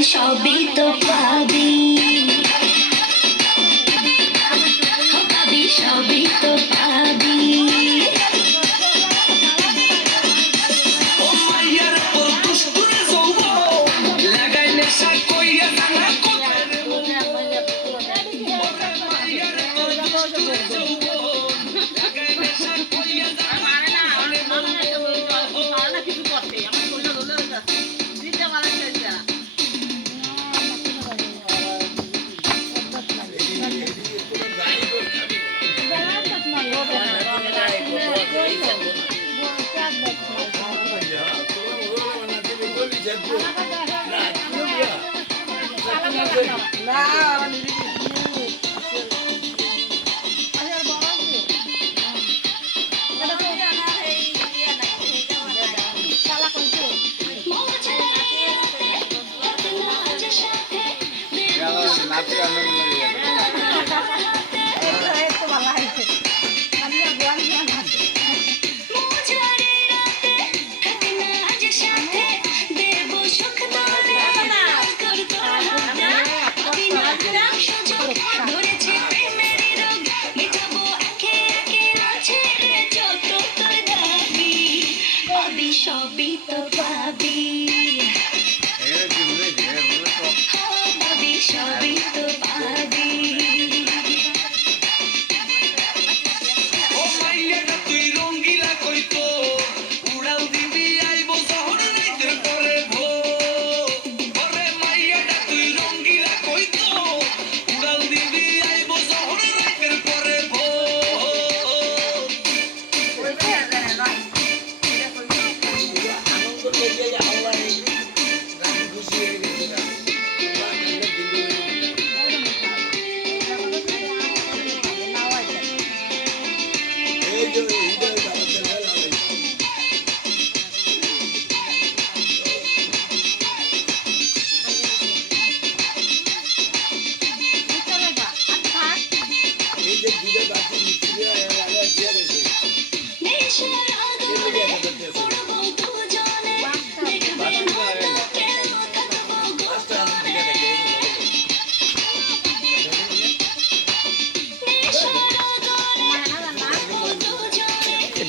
সবই তো পাবি। না সবই তো পাবি পাবি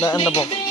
na the book.